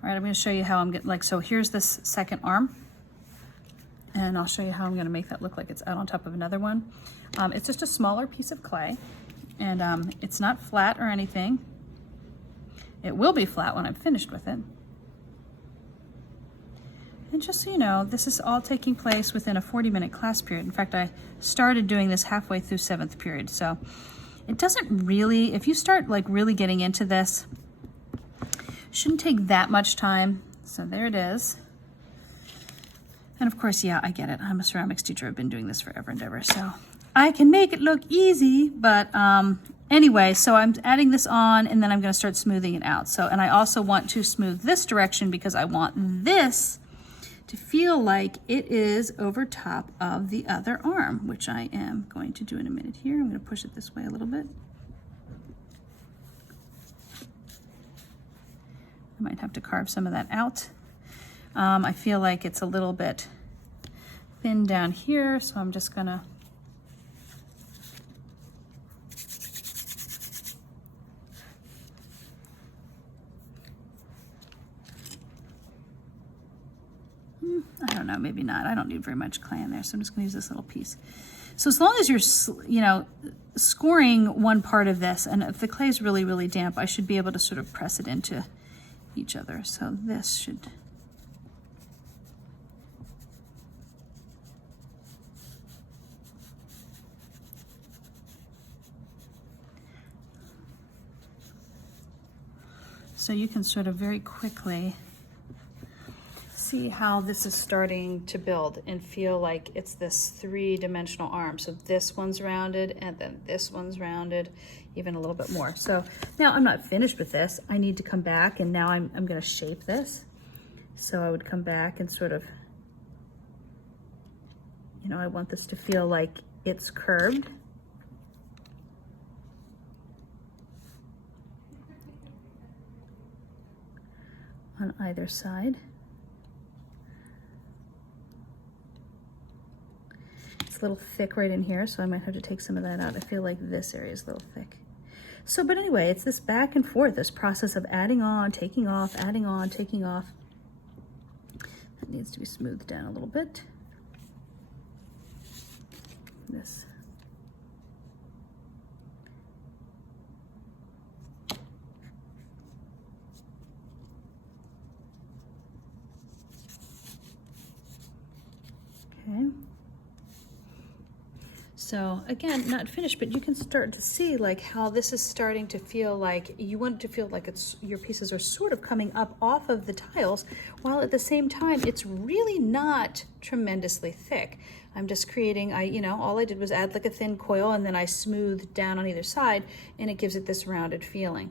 All right, I'm gonna show you how I'm getting, like, so here's this second arm, and I'll show you how I'm gonna make that look like it's out on top of another one. It's just a smaller piece of clay, and it's not flat or anything. It will be flat when I'm finished with it. And just so you know, this is all taking place within a 40-minute class period. In fact, I started doing this halfway through 7th period, so it doesn't really, if you start like really getting into this, shouldn't take that much time. So there it is. And of course, yeah, I get it. I'm a ceramics teacher. I've been doing this forever and ever, so I can make it look easy. But anyway, so I'm adding this on, and then I'm going to start smoothing it out. So, and I also want to smooth this direction because I want this to feel like it is over top of the other arm, which I am going to do in a minute here. I'm going to push it this way a little bit. I might have to carve some of that out. I feel like it's a little bit thin down here, so I'm just gonna I don't know, maybe not. I don't need very much clay in there, so I'm just gonna use this little piece. So as long as you're, you know, scoring one part of this, and if the clay is really, really damp, I should be able to sort of press it into each other. So this should, so you can sort of very quickly see how this is starting to build and feel like it's this 3-dimensional arm. So this one's rounded, and then this one's rounded even a little bit more. So now I'm not finished with this. I need to come back, and now I'm going to shape this. So I would come back and sort of, you know, I want this to feel like it's curved. On either side. A little thick right in here, so I might have to take some of that out. I feel like this area is a little thick. So, but anyway, it's this back and forth, this process of adding on, taking off, adding on, taking off. That needs to be smoothed down a little bit. This. Okay. So again, not finished, but you can start to see like how this is starting to feel like, you want it to feel like it's, your pieces are sort of coming up off of the tiles, while at the same time, it's really not tremendously thick. I'm just creating, you know, all I did was add like a thin coil, and then I smoothed down on either side, and it gives it this rounded feeling.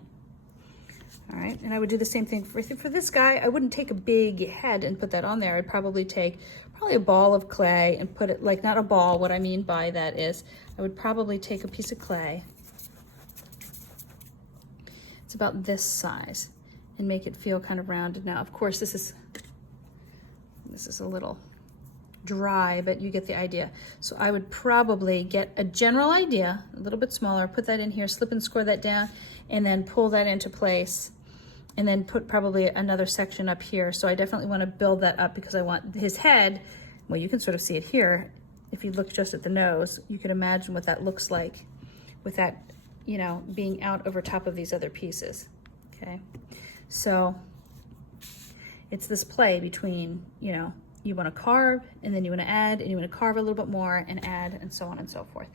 All right, and I would do the same thing for this guy. I wouldn't take a big head and put that on there. I'd probably take a ball of clay and put it, like, not a ball, what I mean by that is, I would probably take a piece of clay. It's about this size, and make it feel kind of rounded. Now, of course, this is a little dry, but you get the idea. So I would probably get a general idea, a little bit smaller, put that in here, slip and score that down, and then pull that into place, and then put probably another section up here. So I definitely want to build that up because I want his head, well, you can sort of see it here. If you look just at the nose, you can imagine what that looks like with that, you know, being out over top of these other pieces, okay? So it's this play between, you know, you want to carve, and then you want to add, and you want to carve a little bit more and add, and so on and so forth.